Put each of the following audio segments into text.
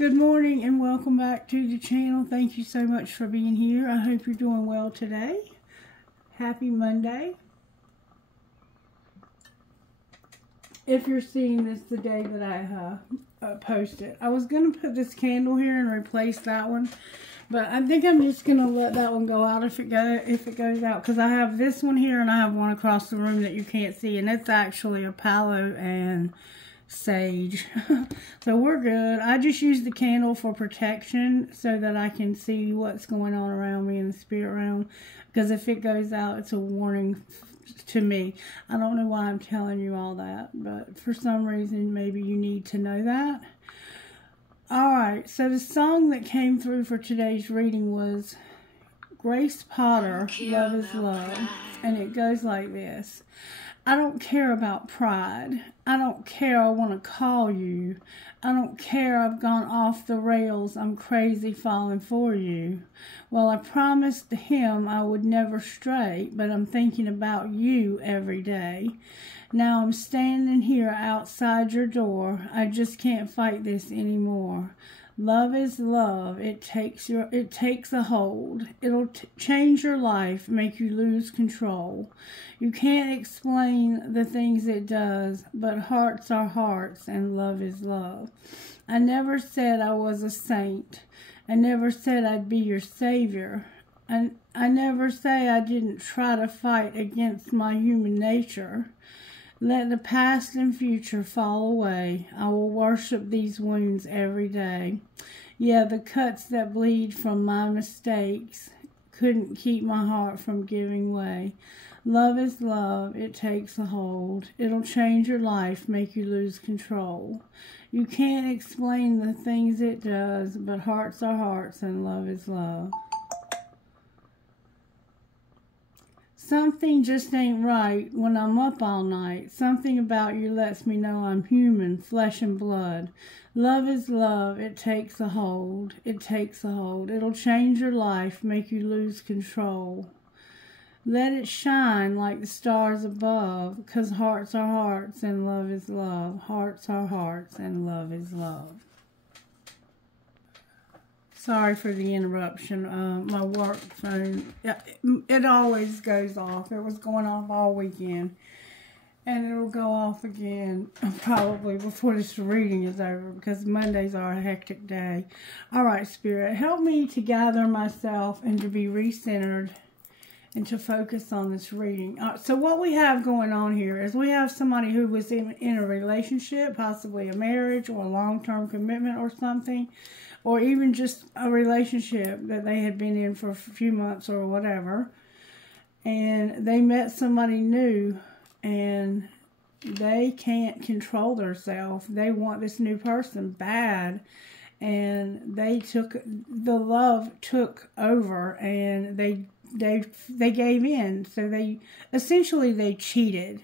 Good morning and welcome back to the channel. Thank you so much for being here. I hope you're doing well today. Happy Monday. If you're seeing this the day that I posted. I was going to put this candle here and replace that one. But I think I'm just going to let that one go out if it goes out. Because I have this one here and I have one across the room that you can't see. And it's actually a palo and sage. So we're good. I just use the candle for protection so that I can see what's going on around me in the spirit realm. Because if it goes out, it's a warning to me. I don't know why I'm telling you all that, but for some reason maybe you need to know that. Alright, so the song that came through for today's reading was Grace Potter, Love is Love, and it goes like this. I don't care about pride. I don't care I want to call you. I don't care I've gone off the rails. I'm crazy falling for you. Well, I promised him I would never stray, but I'm thinking about you every day. Now I'm standing here outside your door. I just can't fight this anymore. Love is love. It takes a hold. It'll change your life, make you lose control. You can't explain the things it does, but hearts are hearts and love is love. I never said I was a saint. I never said I'd be your savior. I never say I didn't try to fight against my human nature. Let the past and future fall away. I will worship these wounds every day. Yeah, the cuts that bleed from my mistakes couldn't keep my heart from giving way. Love is love. It takes a hold. It'll change your life, make you lose control. You can't explain the things it does, but hearts are hearts and love is love. Something just ain't right when I'm up all night. Something about you lets me know I'm human, flesh and blood. Love is love. It takes a hold. It takes a hold. It'll change your life, make you lose control. Let it shine like the stars above, 'cause hearts are hearts and love is love. Hearts are hearts and love is love. Sorry for the interruption. My work phone, it always goes off. It was going off all weekend. And it'll go off again probably before this reading is over because Mondays are a hectic day. Alright, Spirit, help me to gather myself and to be recentered and to focus on this reading. So what we have going on here is we have somebody who was in a relationship, possibly a marriage or a long-term commitment or something. Or even just a relationship that they had been in for a few months or whatever. And they met somebody new and they can't control themselves. They want this new person bad. And the love took over and they gave in. So they cheated.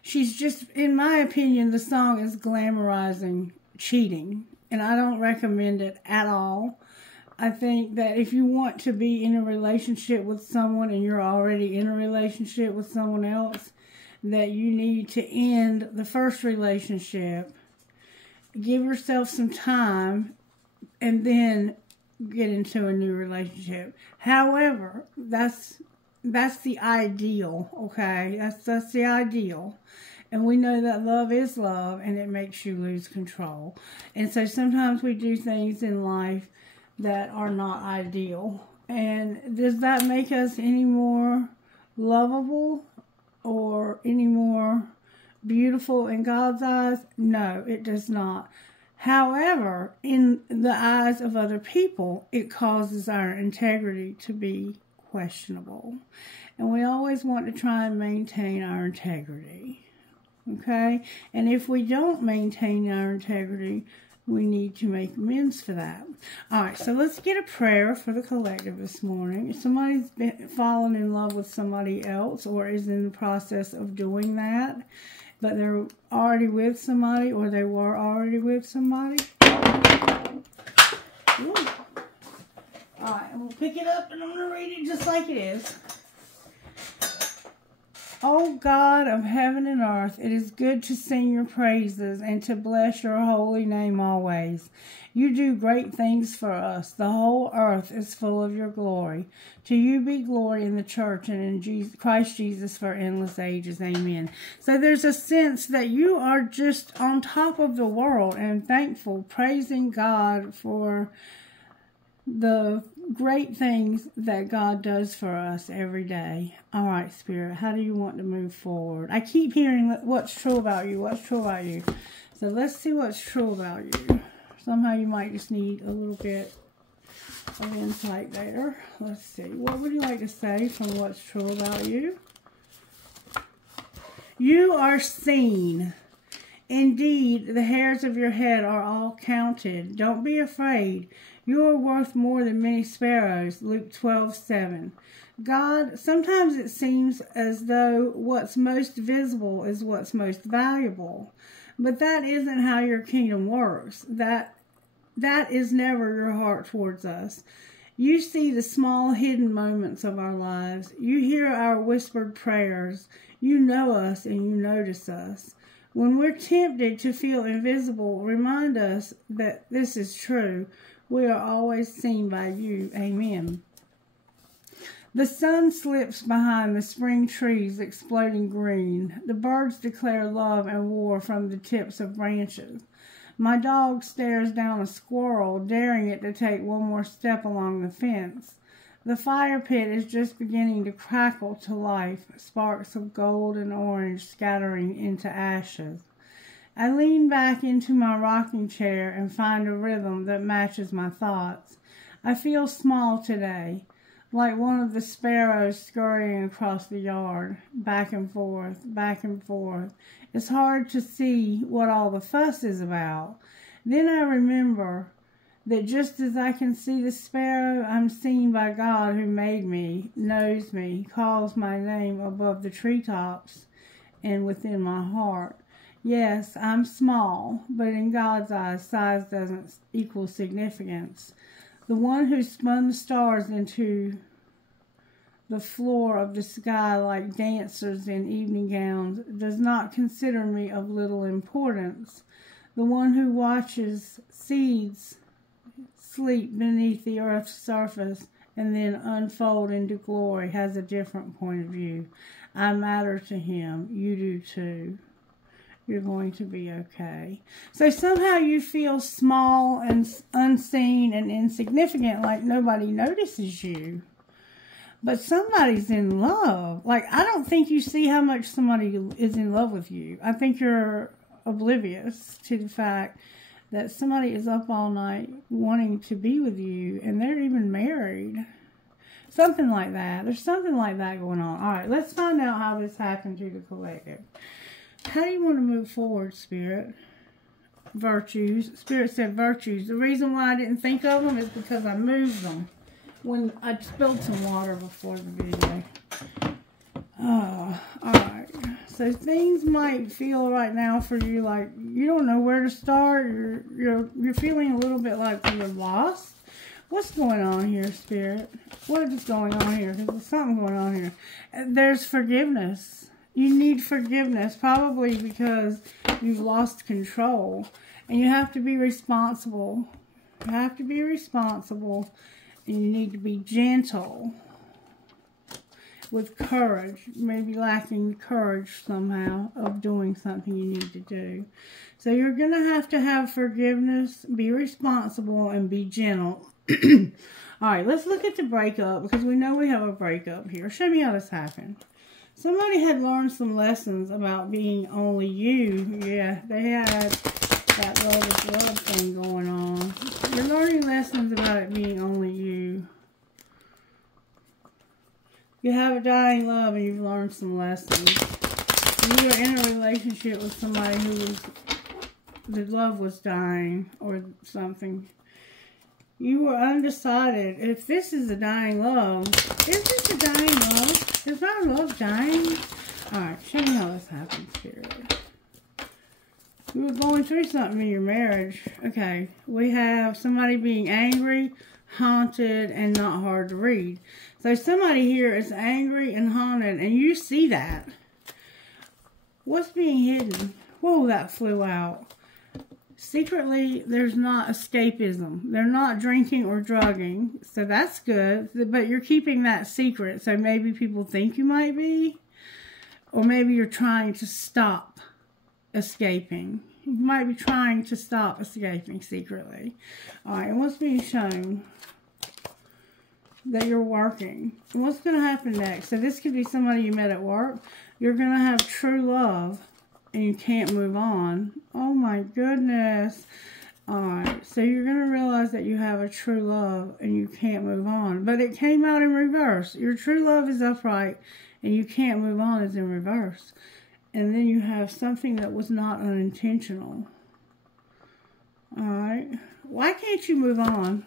She's just, in my opinion, the song is glamorizing cheating. And I don't recommend it at all. I think that if you want to be in a relationship with someone and you're already in a relationship with someone else, that you need to end the first relationship, give yourself some time, and then get into a new relationship. However, that's the ideal, okay? That's the ideal. And we know that love is love, and it makes you lose control. And so sometimes we do things in life that are not ideal. And does that make us any more lovable or any more beautiful in God's eyes? No, it does not. However, in the eyes of other people, it causes our integrity to be questionable. And we always want to try and maintain our integrity. Okay, and if we don't maintain our integrity, we need to make amends for that. Alright, so let's get a prayer for the collective this morning. If somebody's fallen in love with somebody else or is in the process of doing that, but they're already with somebody or they were already with somebody. Alright, and we'll pick it up and I'm going to read it just like it is. O God of heaven and earth, it is good to sing your praises and to bless your holy name always. You do great things for us. The whole earth is full of your glory. To you be glory in the church and in Christ Jesus for endless ages. Amen. So there's a sense that you are just on top of the world and thankful, praising God for the great things that God does for us every day. All right, Spirit, how do you want to move forward? I keep hearing what's true about you, what's true about you. So let's see what's true about you. Somehow you might just need a little bit of insight there. Let's see. What would you like to say from what's true about you? You are seen. Indeed, the hairs of your head are all counted. Don't be afraid. You are worth more than many sparrows. Luke 12:7. God, sometimes it seems as though what's most visible is what's most valuable. But that isn't how your kingdom works. That is never your heart towards us. You see the small hidden moments of our lives. You hear our whispered prayers. You know us and you notice us. When we're tempted to feel invisible, remind us that this is true. We are always seen by you. Amen. The sun slips behind the spring trees exploding green. The birds declare love and war from the tips of branches. My dog stares down a squirrel, daring it to take one more step along the fence. The fire pit is just beginning to crackle to life, sparks of gold and orange scattering into ashes. I lean back into my rocking chair and find a rhythm that matches my thoughts. I feel small today, like one of the sparrows scurrying across the yard, back and forth, back and forth. It's hard to see what all the fuss is about. Then I remember that just as I can see the sparrow, I'm seen by God who made me, knows me, calls my name above the treetops and within my heart. Yes, I'm small, but in God's eyes, size doesn't equal significance. The one who spun the stars into the floor of the sky like dancers in evening gowns does not consider me of little importance. The one who watches seeds sleep beneath the earth's surface and then unfold into glory has a different point of view. I matter to him. You do too. You're going to be okay. So somehow you feel small and unseen and insignificant, like nobody notices you. But somebody's in love. Like, I don't think you see how much somebody is in love with you. I think you're oblivious to the fact that somebody is up all night wanting to be with you, and they're even married. Something like that. There's something like that going on. All right, let's find out how this happened to the collective. How do you want to move forward, Spirit? Virtues. Spirit said virtues. The reason why I didn't think of them is because I moved them when I spilled some water before the video. Alright. So things might feel right now for you like you don't know where to start. You're feeling a little bit like you're lost. What's going on here, Spirit? What is going on here? There's something going on here. There's forgiveness. You need forgiveness, probably because you've lost control. And you have to be responsible. You have to be responsible. And you need to be gentle. With courage. Maybe lacking courage somehow of doing something you need to do. So you're going to have forgiveness, be responsible, and be gentle. Alright, let's look at the breakup. Because we know we have a breakup here. Show me how this happened. Somebody had learned some lessons about being only you. Yeah, they had that love is love thing going on. You're learning lessons about it being only you. You have a dying love and you've learned some lessons. You were in a relationship with somebody the love was dying or something. You were undecided. If this is a dying love, is this a dying love? Is our love dying? Alright, show me how this happens, Spirit. You were going through something in your marriage. Okay, we have somebody being angry, haunted, and not hard to read. So somebody here is angry and haunted, and you see that. What's being hidden? Whoa, that flew out. Secretly, there's not escapism. They're not drinking or drugging. So that's good. But you're keeping that secret. So maybe people think you might be. Or maybe you're trying to stop escaping. You might be trying to stop escaping secretly. Alright, and what's being shown? That you're working. And what's going to happen next? So this could be somebody you met at work. You're going to have true love. And you can't move on. Oh my goodness. Alright, so you're going to realize that you have a true love and you can't move on. But it came out in reverse. Your true love is upright and you can't move on is in reverse. And then you have something that was not unintentional. Alright, why can't you move on?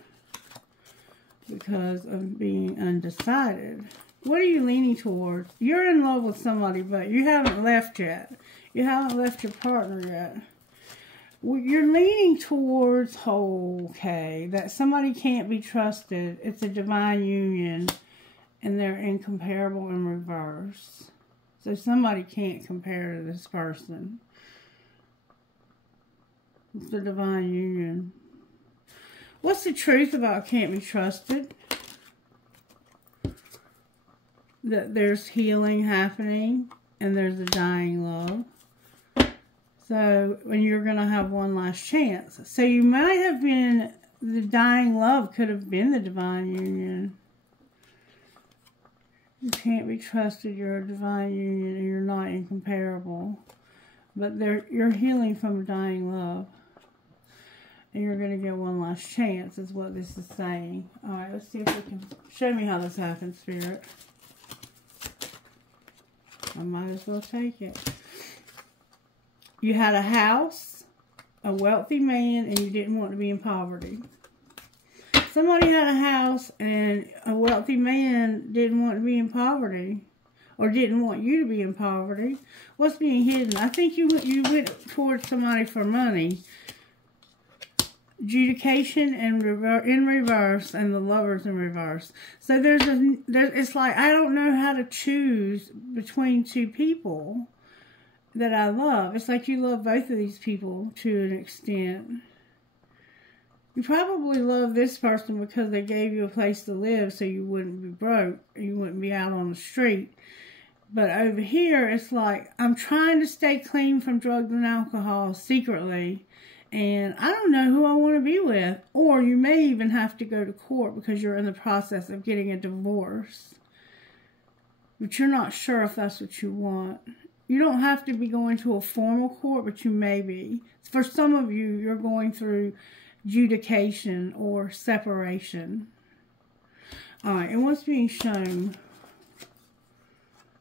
Because of being undecided. What are you leaning towards? You're in love with somebody, but you haven't left yet. You haven't left your partner yet. You're leaning towards, okay, that somebody can't be trusted. It's a divine union, and they're incomparable in reverse. So somebody can't compare to this person. It's a divine union. What's the truth about can't be trusted? That there's healing happening, and there's a dying love. So, when you're going to have one last chance. So, you might have been, the dying love could have been the divine union. You can't be trusted, you're a divine union, and you're not incomparable. But you're healing from a dying love. And you're going to get one last chance, is what this is saying. Alright, let's see if we can, show me how this happens, Spirit. I might as well take it. You had a house, a wealthy man, and you didn't want to be in poverty. Somebody had a house, and a wealthy man didn't want to be in poverty. Or didn't want you to be in poverty. What's being hidden? I think you went towards somebody for money. Adjudication and in reverse, and the lovers in reverse. So it's like, I don't know how to choose between two people that I love. It's like you love both of these people to an extent. You probably love this person because they gave you a place to live so you wouldn't be broke. You wouldn't be out on the street. But over here, it's like, I'm trying to stay clean from drugs and alcohol secretly. And I don't know who I want to be with. Or you may even have to go to court because you're in the process of getting a divorce. But you're not sure if that's what you want. You don't have to be going to a formal court, but you may be. For some of you, you're going through adjudication or separation. Alright, and what's being shown?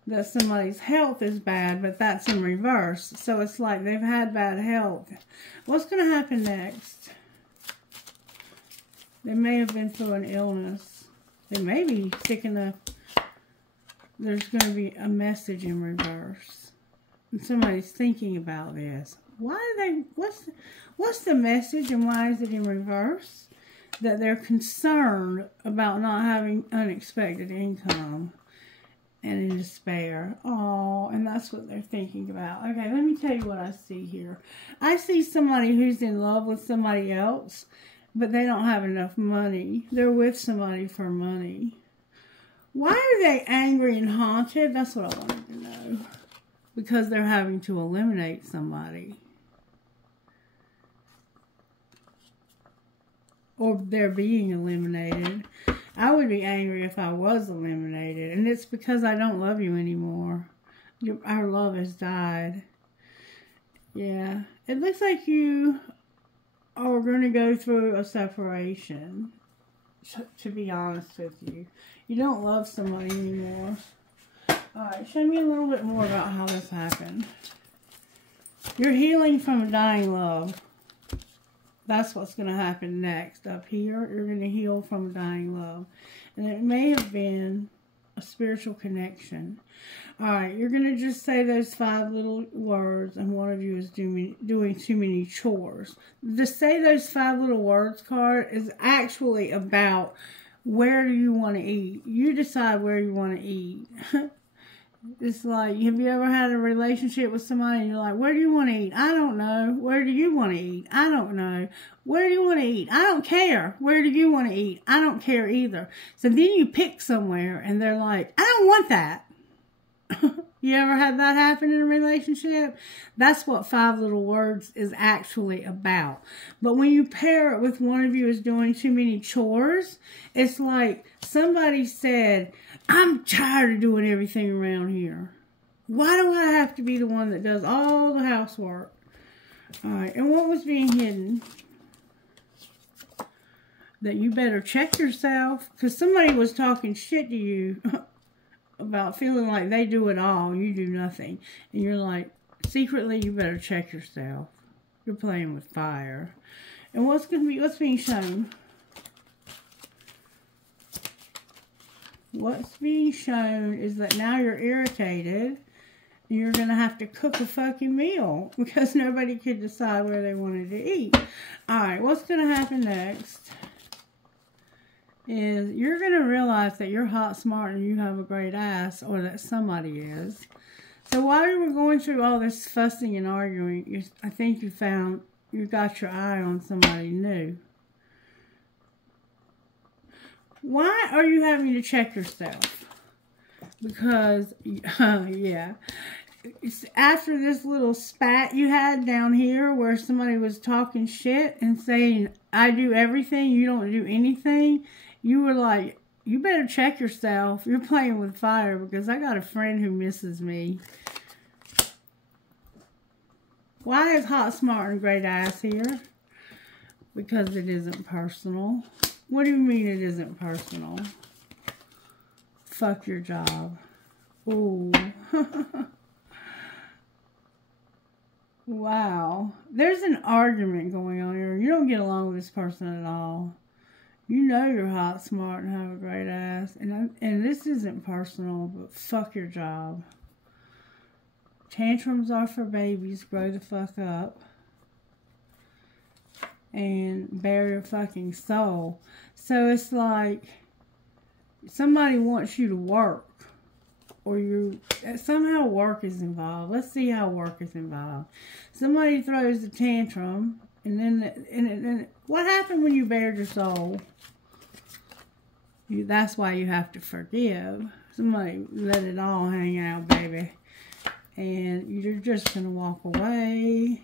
That somebody's health is bad, but that's in reverse. So it's like they've had bad health. What's going to happen next? They may have been through an illness. They may be sick enough. There's going to be a message in reverse. And somebody's thinking about this. What's the message and why is it in reverse? That they're concerned about not having unexpected income. And in despair. Oh, and that's what they're thinking about. Okay, let me tell you what I see here. I see somebody who's in love with somebody else, but they don't have enough money. They're with somebody for money. Why are they angry and haunted? That's what I wanted to know. Because they're having to eliminate somebody. Or they're being eliminated. I would be angry if I was eliminated. And it's because I don't love you anymore. Our love has died. Yeah. It looks like you are going to go through a separation. To be honest with you. You don't love somebody anymore. Alright, show me a little bit more about how this happened. You're healing from a dying love. That's what's going to happen next. Up here, you're going to heal from a dying love. And it may have been a spiritual connection. Alright, you're going to just say those 5 little words, and one of you is doing too many chores. The say those 5 little words card is actually about where do you want to eat. You decide where you want to eat. It's like, have you ever had a relationship with somebody and you're like, where do you want to eat? I don't know. Where do you want to eat? I don't know. Where do you want to eat? I don't care. Where do you want to eat? I don't care either. So then you pick somewhere and they're like, I don't want that. You ever had that happen in a relationship? That's what 5 little words is actually about. But when you pair it with one of you is doing too many chores, it's like somebody said, I'm tired of doing everything around here. Why do I have to be the one that does all the housework? All right, and what was being hidden? That you better check yourself, because somebody was talking shit to you about feeling like they do it all, you do nothing. And you're like, secretly, you better check yourself. You're playing with fire. And what's being shown? What's being shown is that now you're irritated. And you're going to have to cook a fucking meal because nobody could decide where they wanted to eat. Alright, what's going to happen next is you're going to realize that you're hot, smart, and you have a great ass, or that somebody is. So while you were going through all this fussing and arguing, I think you got your eye on somebody new. Why are you having to check yourself? Because, yeah, it's after this little spat you had down here where somebody was talking shit and saying, I do everything, you don't do anything. You were like, you better check yourself. You're playing with fire because I got a friend who misses me. Why is hot, smart, and great ass here? Because it isn't personal. What do you mean it isn't personal? Fuck your job. Ooh. Wow. There's an argument going on here. You don't get along with this person at all. You know you're hot, smart, and have a great ass. And this isn't personal, but fuck your job. Tantrums are for babies. Grow the fuck up. And bare your fucking soul. So it's like somebody wants you to work. Or somehow work is involved. Let's see how work is involved. Somebody throws a tantrum. And then what happened when you bared your soul? That's why you have to forgive. Somebody let it all hang out, baby. And you're just going to walk away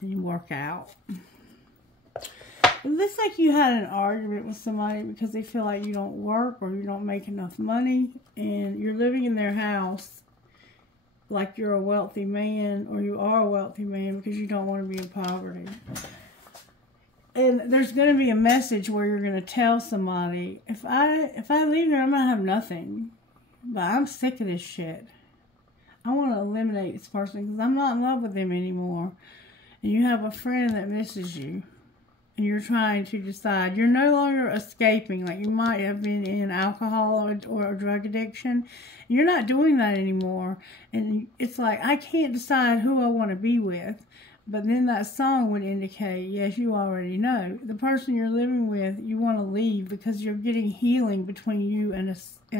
and you work out. It looks like you had an argument with somebody because they feel like you don't work or you don't make enough money. And you're living in their house like you're a wealthy man, or you are a wealthy man because you don't want to be in poverty. And there's going to be a message where you're going to tell somebody, if I leave here, I'm going to have nothing. But I'm sick of this shit. I want to eliminate this person because I'm not in love with them anymore. And you have a friend that misses you. And you're trying to decide. You're no longer escaping. Like you might have been in alcohol or drug addiction. You're not doing that anymore. And it's like, I can't decide who I want to be with. But then that song would indicate, yes, you already know. The person you're living with, you want to leave because you're getting healing between you and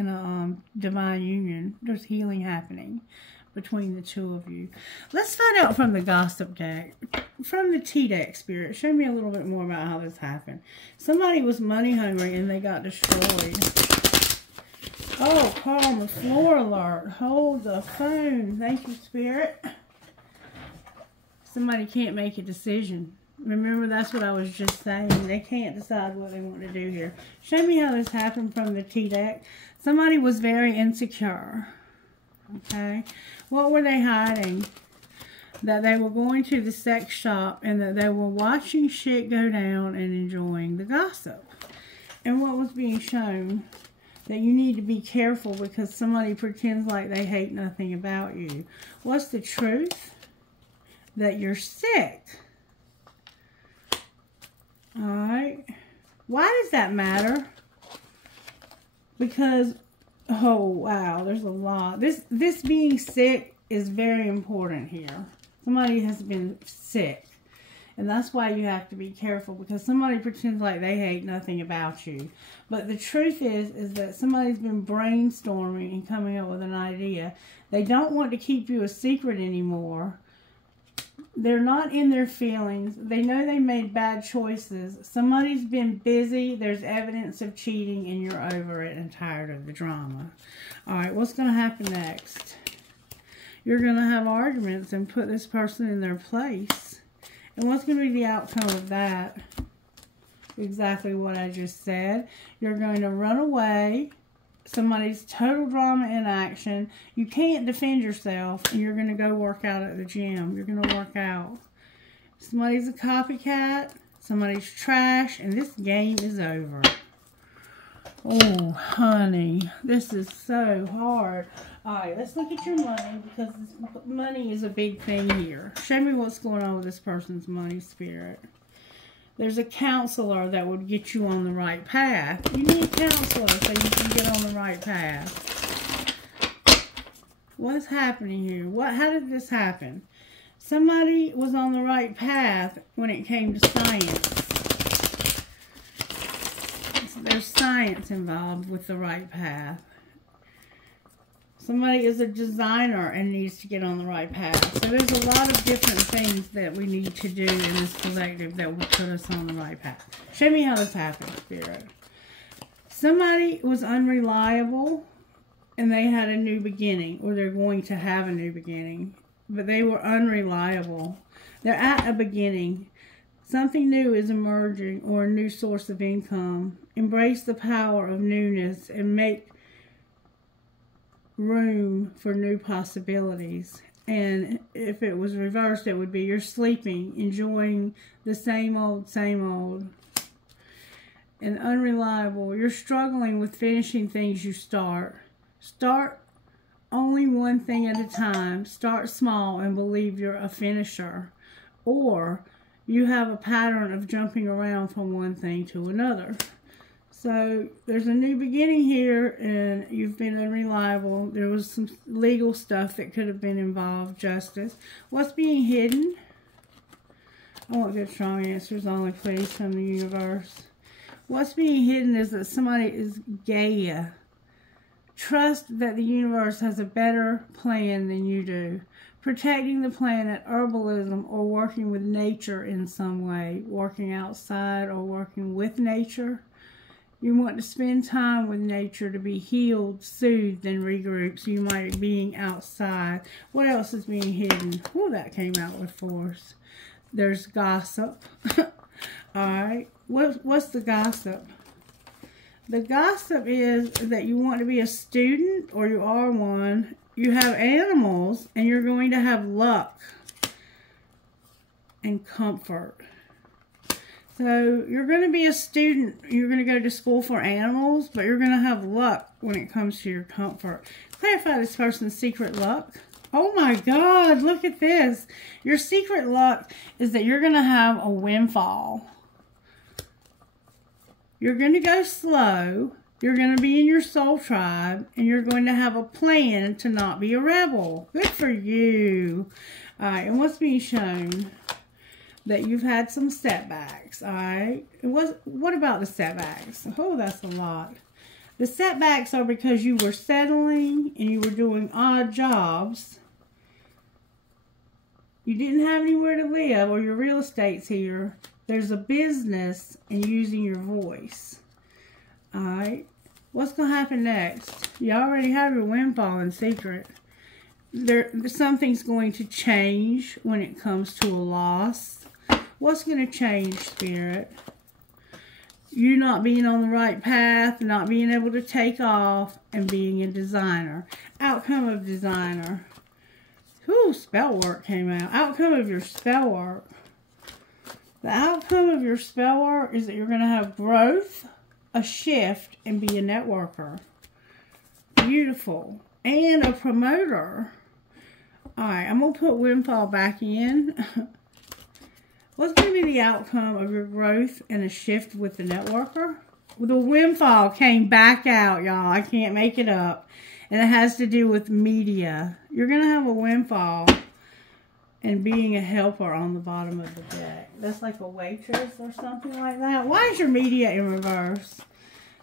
a divine union. There's healing happening between the two of you. Let's find out from the gossip deck. From the tea deck spirit. Show me a little bit more about how this happened. Somebody was money hungry and they got destroyed. Oh, karma floor alert. Hold the phone. Thank you, spirit. Somebody can't make a decision. Remember, that's what I was just saying. They can't decide what they want to do here. Show me how this happened from the tea deck. Somebody was very insecure. Okay. What were they hiding? That they were going to the sex shop and that they were watching shit go down and enjoying the gossip. And what was being shown? That you need to be careful because somebody pretends like they hate nothing about you. What's the truth? That you're sick. Alright. Why does that matter? Because, oh wow, there's a lot. This being sick is very important here. Somebody has been sick. And that's why you have to be careful, because somebody pretends like they hate nothing about you. But the truth is that somebody's been brainstorming and coming up with an idea. They don't want to keep you a secret anymore. They're not in their feelings. They know they made bad choices. Somebody's been busy. There's evidence of cheating, and you're over it and tired of the drama. All right, what's going to happen next? You're going to have arguments and put this person in their place. And what's going to be the outcome of that? Exactly what I just said. You're going to run away. Somebody's total drama in action. You can't defend yourself, and you're going to go work out at the gym. You're going to work out. Somebody's a copycat. Somebody's trash, and this game is over. Oh, honey, this is so hard. All right, let's look at your money, because this money is a big thing here. Show me what's going on with this person's money, Spirit. There's a counselor that would get you on the right path. You need a counselor so you can get on the right path. What's happening here? How did this happen? Somebody was on the right path when it came to science. There's science involved with the right path. Somebody is a designer and needs to get on the right path. So there's a lot of different things that we need to do in this collective that will put us on the right path. Show me how this happened, Spirit. Somebody was unreliable and they had a new beginning, or they're going to have a new beginning, but they were unreliable. They're at a beginning. Something new is emerging, or a new source of income. Embrace the power of newness and make room for new possibilities. And if it was reversed, it would be you're sleeping, enjoying the same old, and unreliable. You're struggling with finishing things you start. Start only one thing at a time. Start small and believe you're a finisher. Or you have a pattern of jumping around from one thing to another. So there's a new beginning here, and you've been unreliable. There was some legal stuff that could have been involved, justice. What's being hidden? I want good, strong answers only, please, from the universe. What's being hidden is that somebody is Gaia. Trust that the universe has a better plan than you do. Protecting the planet, herbalism, or working with nature in some way. Working outside or working with nature. You want to spend time with nature to be healed, soothed, and regroup. So you might be being outside. What else is being hidden? Oh, that came out with force. There's gossip. Alright. What's the gossip? The gossip is that you want to be a student, or you are one. You have animals, and you're going to have luck and comfort. So you're going to be a student. You're going to go to school for animals, but you're going to have luck when it comes to your comfort. Clarify this person's secret luck. Oh my God, look at this. Your secret luck is that you're going to have a windfall. You're going to go slow. You're going to be in your soul tribe, and you're going to have a plan to not be a rebel. Good for you. All right, and what's being shown? That you've had some setbacks, all right? What about the setbacks? Oh, that's a lot. The setbacks are because you were settling and you were doing odd jobs. You didn't have anywhere to live, or your real estate's here. There's a business and using your voice. All right? What's going to happen next? You already have your windfall in secret. Something's going to change when it comes to a loss. What's going to change, Spirit? You not being on the right path, not being able to take off, and being a designer. Outcome of designer. Whew, spell work came out. Outcome of your spell work. The outcome of your spell work is that you're going to have growth, a shift, and be a networker. Beautiful. And a promoter. Alright, I'm going to put windfall back in. What's going to be the outcome of your growth and a shift with the networker? Well, the windfall came back out, y'all. I can't make it up. And it has to do with media. You're going to have a windfall and being a helper on the bottom of the deck. That's like a waitress or something like that. Why is your media in reverse?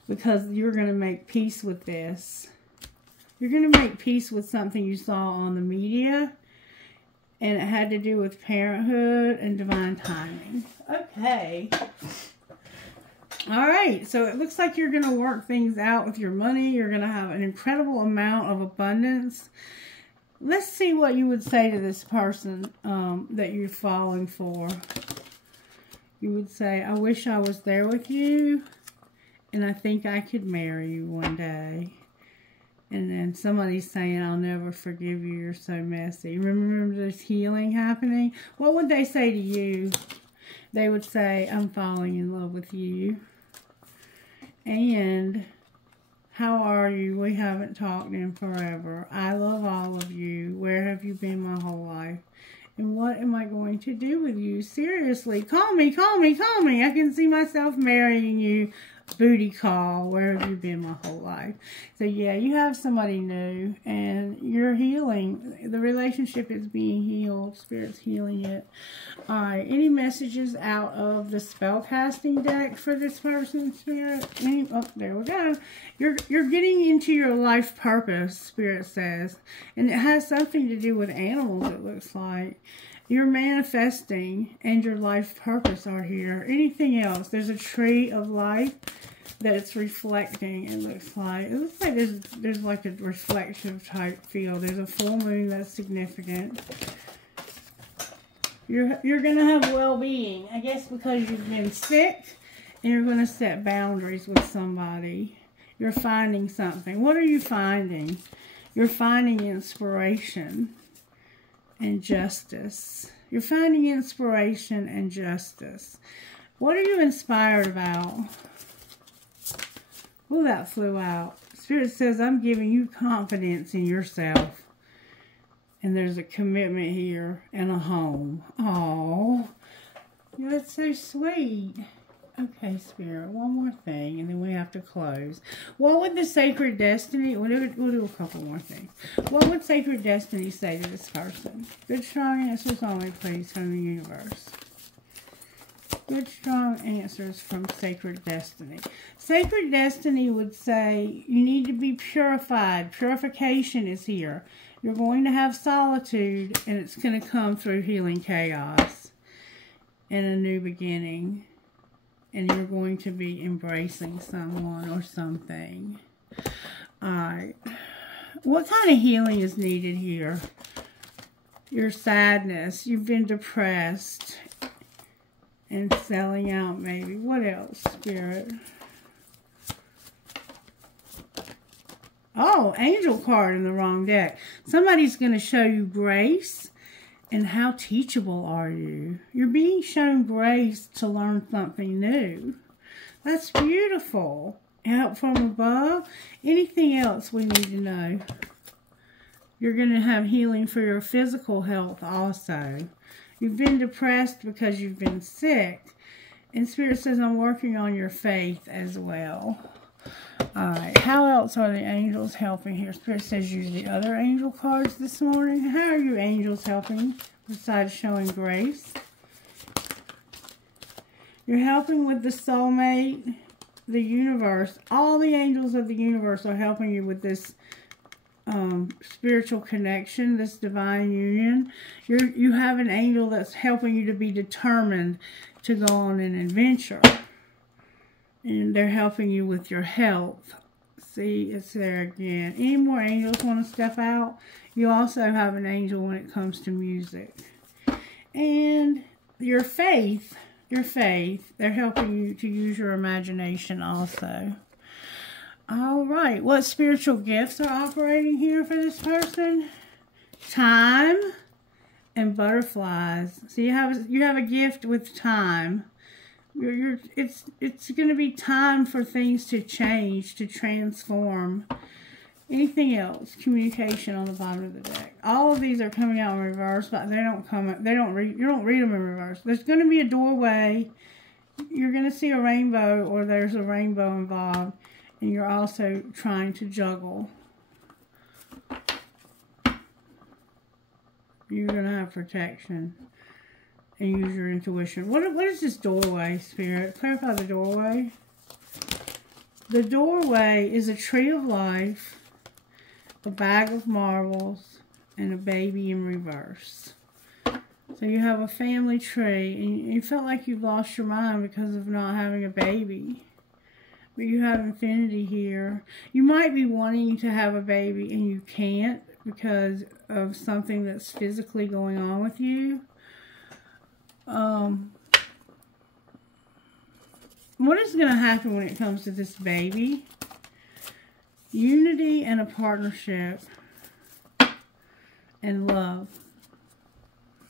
Because you're going to make peace with this. You're going to make peace with something you saw on the media. And it had to do with parenthood and divine timing. Okay. All right. So it looks like you're going to work things out with your money. You're going to have an incredible amount of abundance. Let's see what you would say to this person that you're falling for. You would say, I wish I was there with you. And I think I could marry you one day. And then somebody's saying, I'll never forgive you. You're so messy. Remember this healing happening? What would they say to you? They would say, I'm falling in love with you. And how are you? We haven't talked in forever. I love all of you. Where have you been my whole life? And what am I going to do with you? Seriously, call me, call me, call me. I can see myself marrying you. Booty call. Where have you been my whole life? So yeah, you have somebody new and you're healing. The relationship is being healed. Spirit's healing it. Alright, any messages out of the spell casting deck for this person, Spirit? Oh, there we go. You're getting into your life purpose, Spirit says. And it has something to do with animals, it looks like. You're manifesting and your life purpose are here. Anything else? There's a tree of life that it's reflecting, it looks like. It looks like there's like a reflective type feel. There's a full moon that's significant. You're going to have well-being. I guess because you've been sick and you're going to set boundaries with somebody. You're finding something. What are you finding? You're finding inspiration and justice. You're finding inspiration and justice. What are you inspired about? Oh, that flew out. Spirit says, I'm giving you confidence in yourself. And there's a commitment here and a home. Oh, that's so sweet. Okay, Spirit, one more thing, and then we have to close. What would the Sacred Destiny, we'll do a couple more things. What would Sacred Destiny say to this person? Good, strong answers only, please, from the universe. Good, strong answers from Sacred Destiny. Sacred Destiny would say, you need to be purified. Purification is here. You're going to have solitude, and it's going to come through healing chaos and a new beginning. And you're going to be embracing someone or something. Alright. What kind of healing is needed here? Your sadness. You've been depressed. And selling out maybe. What else, Spirit? Oh, angel card in the wrong deck. Somebody's going to show you grace. And how teachable are you? You're being shown grace to learn something new. That's beautiful. Help from above. Anything else we need to know? You're going to have healing for your physical health also. You've been depressed because you've been sick. And Spirit says, I'm working on your faith as well. Alright, how else are the angels helping here? Spirit says use the other angel cards this morning. How are you angels helping besides showing grace? You're helping with the soulmate, the universe. All the angels of the universe are helping you with this spiritual connection, this divine union. You have an angel that's helping you to be determined to go on an adventure. And they're helping you with your health. See, it's there again. Any more angels want to step out? You also have an angel when it comes to music. And your faith, they're helping you to use your imagination also. All right, what spiritual gifts are operating here for this person? Time and butterflies. So you have a gift with time. It's going to be time for things to change, to transform. Anything else? Communication on the bottom of the deck. All of these are coming out in reverse, but you don't read them in reverse. There's going to be a doorway. You're going to see a rainbow, or there's a rainbow involved, and you're also trying to juggle. You're going to have protection. and use your intuition. What is this doorway, Spirit? Clarify the doorway. The doorway is a tree of life, a bag of marbles, and a baby in reverse. So you have a family tree, and you felt like you've lost your mind because of not having a baby. But you have infinity here. You might be wanting to have a baby and you can't because of something that's physically going on with you. What is going to happen when it comes to this baby? Unity and a partnership and love.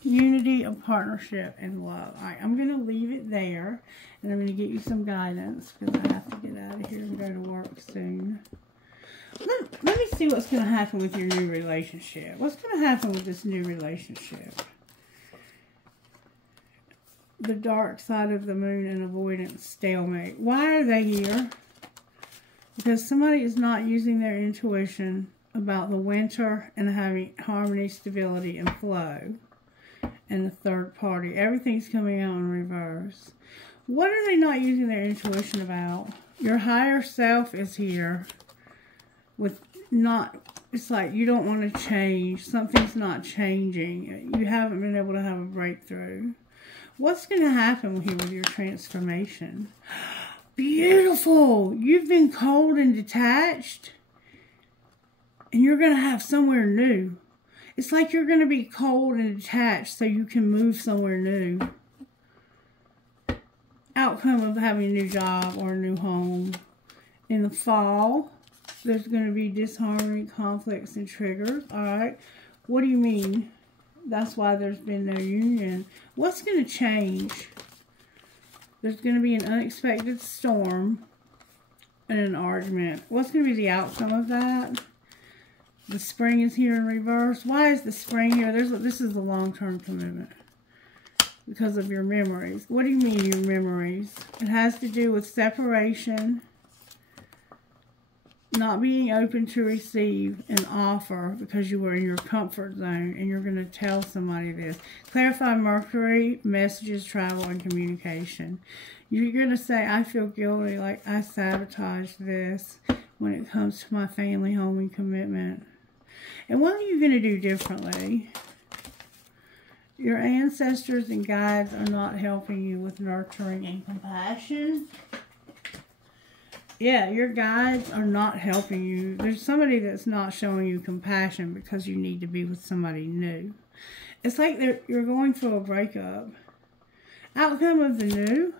Unity, a partnership, and love. All right, I'm going to leave it there, and I'm going to get you some guidance because I have to get out of here and go to work soon. Let me see what's going to happen with your new relationship. What's going to happen with this new relationship? The dark side of the moon and avoidance, stalemate. Why are they here? Because somebody is not using their intuition about the winter and having harmony, stability, and flow. And the third party. Everything's coming out in reverse. What are they not using their intuition about? Your higher self is here with not, it's like you don't want to change. Something's not changing. You haven't been able to have a breakthrough. What's going to happen here with your transformation? Beautiful. You've been cold and detached. And you're going to have somewhere new. It's like you're going to be cold and detached so you can move somewhere new. Outcome of having a new job or a new home. In the fall, there's going to be disharmony, conflicts, and triggers. Alright, what do you mean? That's why there's been no union. What's going to change? There's going to be an unexpected storm and an argument. What's going to be the outcome of that? The spring is here in reverse. Why is the spring here? This is a long-term commitment. Because of your memories. What do you mean your memories? It has to do with separation. Not being open to receive an offer because you were in your comfort zone. And you're going to tell somebody this. Clarify Mercury, messages, travel, and communication. You're going to say, I feel guilty, like I sabotaged this when it comes to my family, home, and commitment. And what are you going to do differently? Your ancestors and guides are not helping you with nurturing and compassion. Yeah, your guides are not helping you. There's somebody that's not showing you compassion because you need to be with somebody new. It's like you're going through a breakup. Outcome of the new,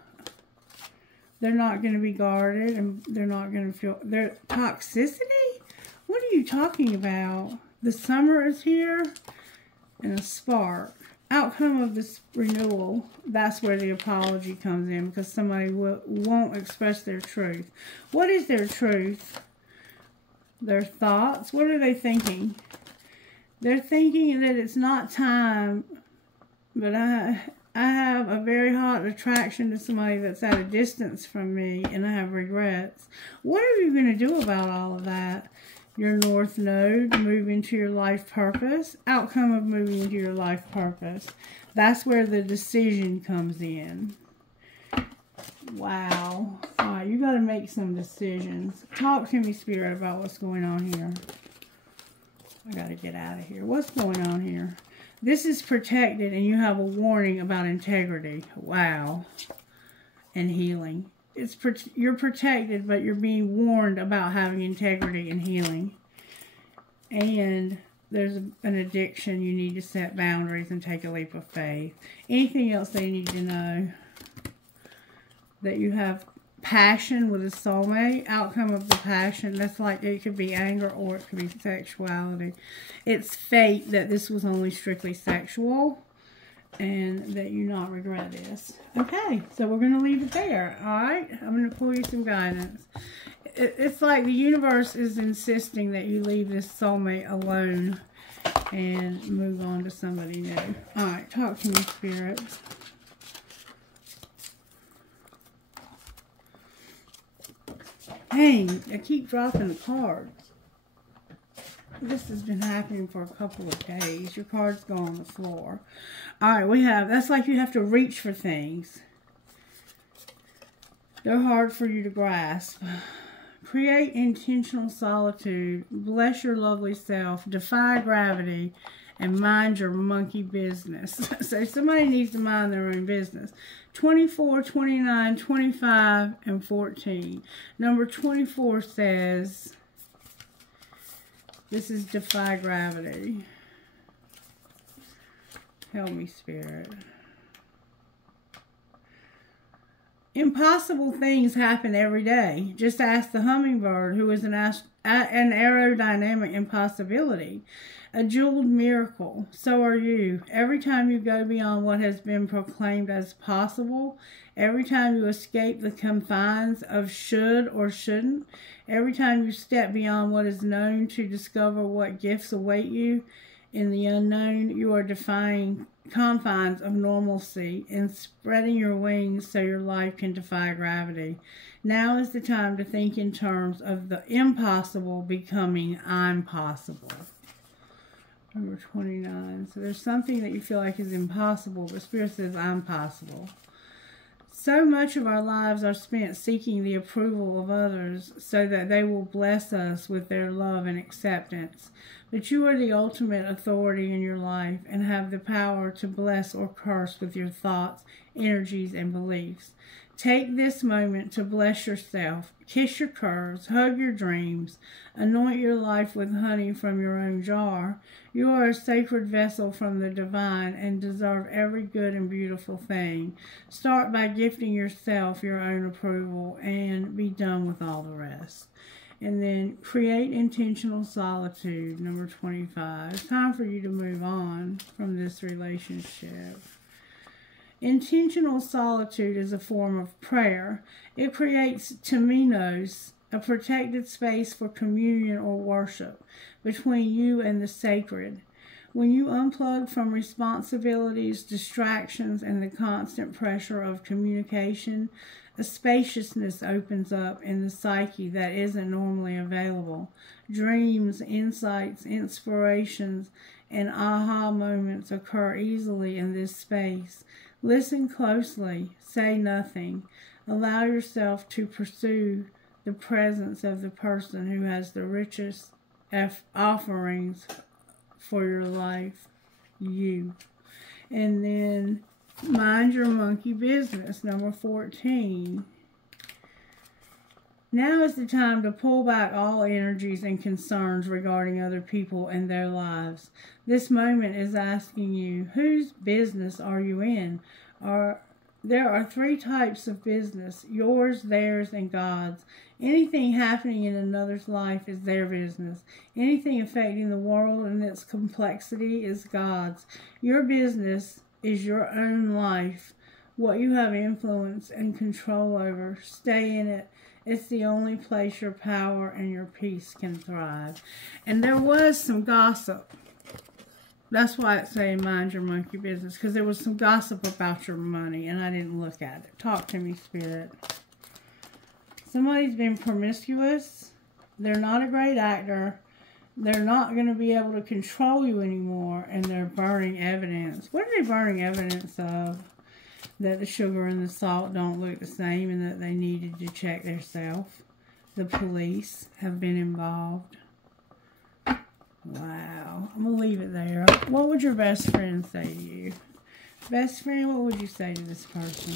they're not going to be guarded and they're not going to feel their toxicity. What are you talking about? The summer is here and a spark. Outcome of this renewal, that's where the apology comes in because somebody won't express their truth. What is their truth? Their thoughts. What are they thinking? They're thinking that it's not time, but I have a very hot attraction to somebody that's at a distance from me and I have regrets. What are you going to do about all of that? Your North Node, move into your life purpose. Outcome of moving into your life purpose. That's where the decision comes in. Wow. Alright, you got to make some decisions. Talk to me, Spirit, about what's going on here. I got to get out of here. What's going on here? This is protected and you have a warning about integrity. Wow. And healing. You're protected, but you're being warned about having integrity and healing. And there's an addiction. You need to set boundaries and take a leap of faith. Anything else they need to know? That you have passion with a soulmate. Outcome of the passion. That's like it could be anger or it could be sexuality. It's fate that this was only strictly sexual. And that you not regret this. Okay, so we're going to leave it there. Alright, I'm going to pull you some guidance. It's like the universe is insisting that you leave this soulmate alone and move on to somebody new. Alright, talk to me, Spirit. Dang, I keep dropping the cards. This has been happening for a couple of days. Your cards go on the floor. All right, we have, that's like you have to reach for things. They're hard for you to grasp. Create intentional solitude. Bless your lovely self. Defy gravity. And mind your monkey business. So somebody needs to mind their own business. 24, 29, 25, and 14. Number 24 says, this is defy gravity. Help me, Spirit. Impossible things happen every day. Just ask the hummingbird, who is an aerodynamic impossibility, a jeweled miracle. So are you. Every time you go beyond what has been proclaimed as possible, every time you escape the confines of should or shouldn't, every time you step beyond what is known to discover what gifts await you in the unknown, you are defying confines of normalcy and spreading your wings so your life can defy gravity. Now is the time to think in terms of the impossible becoming I'm possible. Number 29. So there's something that you feel like is impossible, but Spirit says I'm possible. So much of our lives are spent seeking the approval of others so that they will bless us with their love and acceptance. But you are the ultimate authority in your life and have the power to bless or curse with your thoughts, energies, and beliefs. Take this moment to bless yourself, kiss your curves, hug your dreams, anoint your life with honey from your own jar. You are a sacred vessel from the divine and deserve every good and beautiful thing. Start by gifting yourself your own approval and be done with all the rest. And then create intentional solitude, number 25. It's time for you to move on from this relationship. Intentional solitude is a form of prayer. It creates temenos, a protected space for communion or worship between you and the sacred. When you unplug from responsibilities, distractions, and the constant pressure of communication, a spaciousness opens up in the psyche that isn't normally available. Dreams, insights, inspirations, and aha moments occur easily in this space. Listen closely, say nothing. Allow yourself to pursue the presence of the person who has the richest offerings for your life, you. And then mind your monkey business, number 14. Now is the time to pull back all energies and concerns regarding other people and their lives. This moment is asking you, whose business are you in? There are 3 types of business: yours, theirs, and God's. Anything happening in another's life is their business. Anything affecting the world and its complexity is God's. Your business is your own life, what you have influence and control over. Stay in it. It's the only place your power and your peace can thrive. And there was some gossip. That's why it's saying mind your monkey business, because there was some gossip about your money, and I didn't look at it. Talk to me, Spirit. Somebody's been promiscuous. They're not a great actor. They're not going to be able to control you anymore, and they're burning evidence. What are they burning evidence of? That the sugar and the salt don't look the same and that they needed to check themselves. The police have been involved. Wow. I'm going to leave it there. What would your best friend say to you? Best friend, what would you say to this person?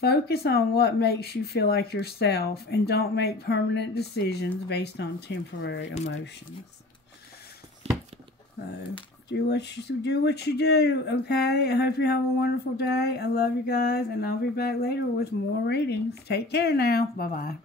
Focus on what makes you feel like yourself and don't make permanent decisions based on temporary emotions. So, do what you do, okay? I hope you have a wonderful day. I love you guys, and I'll be back later with more readings. Take care now. Bye-bye.